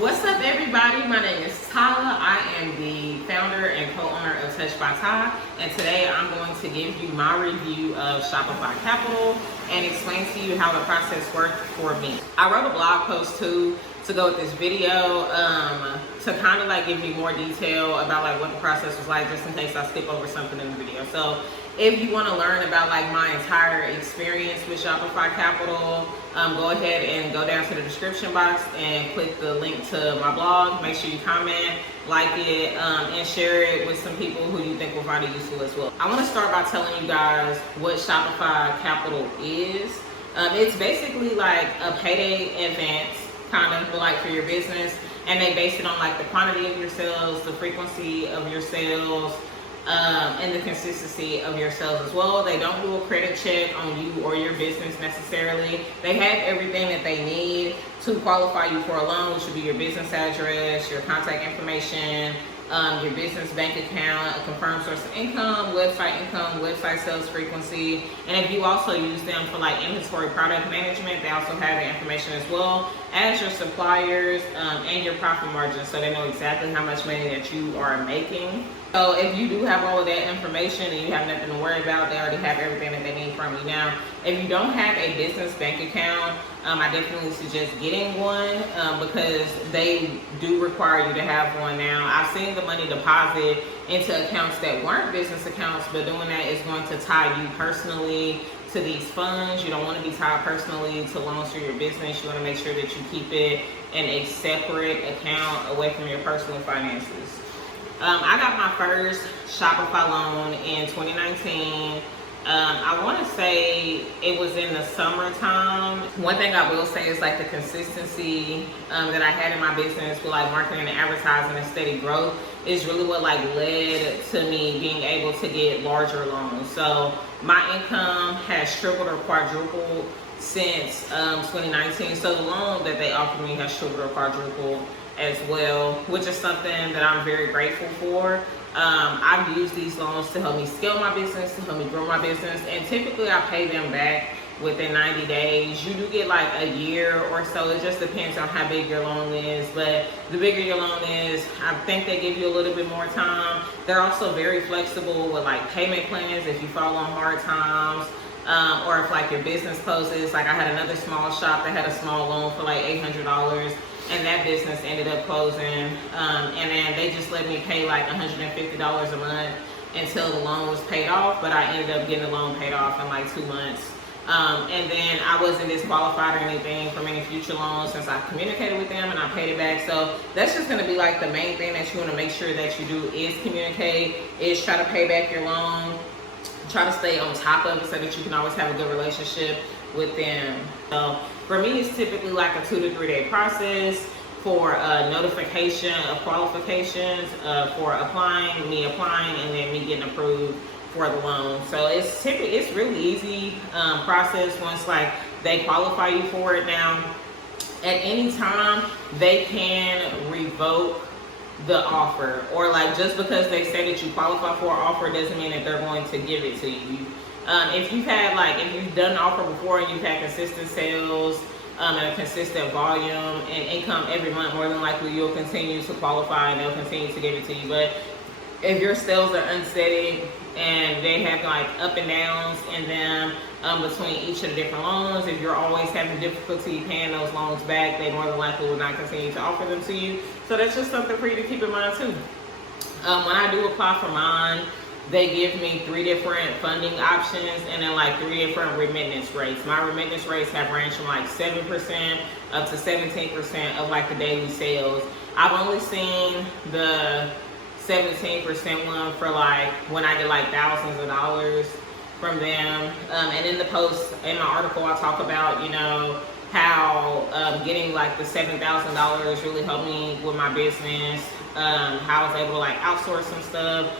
What's up, everybody? My name is Tyler. I am the founder and co-owner of Touch by Ty, and today I'm going to give you my review of Shopify Capital and explain to you how the process worked for me. I wrote a blog post too to go with this video to kind of like give you more detail about like what the process was like, just in case I skip over something in the video. So if you want to learn about like my entire experience with Shopify Capital, go ahead and go down to the description box and click the link to my blog. Make sure you comment, like it, and share it with some people who you think will find it useful as well. I want to start by telling you guys what Shopify Capital is. It's basically like a payday advance, kind of like for your business, and they base it on like the quantity of your sales, the frequency of your sales, and the consistency of your sales as well. They don't do a credit check on you or your business necessarily. They have everything that they need to qualify you for a loan, which would be your business address, your contact information, your business bank account, a confirmed source of income, website sales frequency. And if you also use them for like inventory product management, they also have the information as well as your suppliers and your profit margin, so they know exactly how much money that you are making. So if you do have all of that information and you have nothing to worry about, they already have everything that they need from you. Now, if you don't have a business bank account, I definitely suggest getting one because they do require you to have one now. I've seen the money deposit into accounts that weren't business accounts, but doing that is going to tie you personally to these funds. You don't want to be tied personally to loans for your business. You want to make sure that you keep it in a separate account away from your personal finances. I got my first Shopify loan in 2019. I want to say it was in the summertime. One thing I will say is like the consistency that I had in my business with like marketing and advertising and steady growth is really what like led to me being able to get larger loans. So my income has tripled or quadrupled since 2019. So the loan that they offered me has tripled or quadrupled as well, which is something that I'm very grateful for. I've used these loans to help me scale my business, to help me grow my business, and typically I pay them back within 90 days. You do get like a year or so. It just depends on how big your loan is, but the bigger your loan is, I think they give you a little bit more time. They're also very flexible with like payment plans if you fall on hard times, or if like your business closes. Like I had another small shop that had a small loan for like $800, and that business ended up closing, and then they just let me pay like $150 a month until the loan was paid off, but I ended up getting the loan paid off in like 2 months. And then I wasn't disqualified or anything from any future loans since I communicated with them and I paid it back. So that's just going to be like the main thing that you want to make sure that you do is communicate, is try to pay back your loan, try to stay on top of it so that you can always have a good relationship with them. So for me, it's typically like a 2 to 3 day process for notification of qualifications, for me applying, and then me getting approved for the loan. So it's really easy process once like they qualify you for it. Now, at any time, they can revoke the offer, or like just because they say that you qualify for an offer doesn't mean that they're going to give it to you. If you've done an offer before and you've had consistent sales and a consistent volume and income every month, more than likely you'll continue to qualify and they'll continue to give it to you. But if your sales are unsteady and they have like up and downs in them between each of the different loans, if you're always having difficulty paying those loans back, they more than likely will not continue to offer them to you. So that's just something for you to keep in mind too. When I do apply for mine, they give me 3 different funding options and then like 3 different remittance rates. My remittance rates have ranged from like 7% up to 17% of like the daily sales. I've only seen the 17% one for like when I get like thousands of dollars from them. And in the post, in my article, I talk about, you know, how getting like the $7,000 really helped me with my business, how I was able to like outsource some stuff,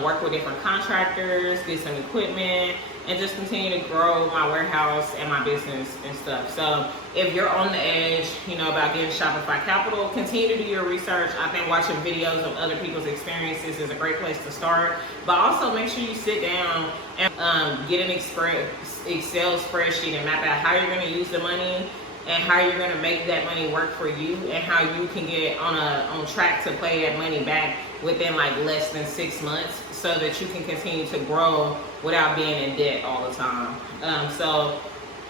work with different contractors, get some equipment, and just continue to grow my warehouse and my business and stuff. So if you're on the edge, you know, about getting Shopify Capital, continue to do your research. I think watching videos of other people's experiences is a great place to start. But also make sure you sit down and get an Excel spreadsheet and map out how you're going to use the money and how you're going to make that money work for you, and how you can get on track to pay that money back within like less than 6 months, so that you can continue to grow without being in debt all the time. So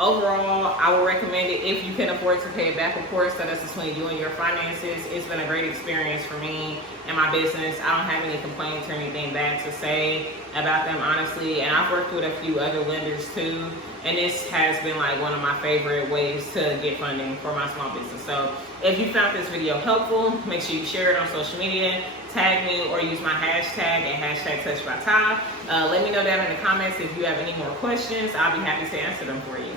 overall, I would recommend it if you can afford to pay it back, of course. So that's between you and your finances. It's been a great experience for me and my business. I don't have any complaints or anything bad to say about them, honestly. And I've worked with a few other lenders too. And this has been like one of my favorite ways to get funding for my small business. So if you found this video helpful, make sure you share it on social media, tag me, or use my hashtag at #TouchedByTy. Let me know down in the comments if you have any more questions. I'll be happy to answer them for you.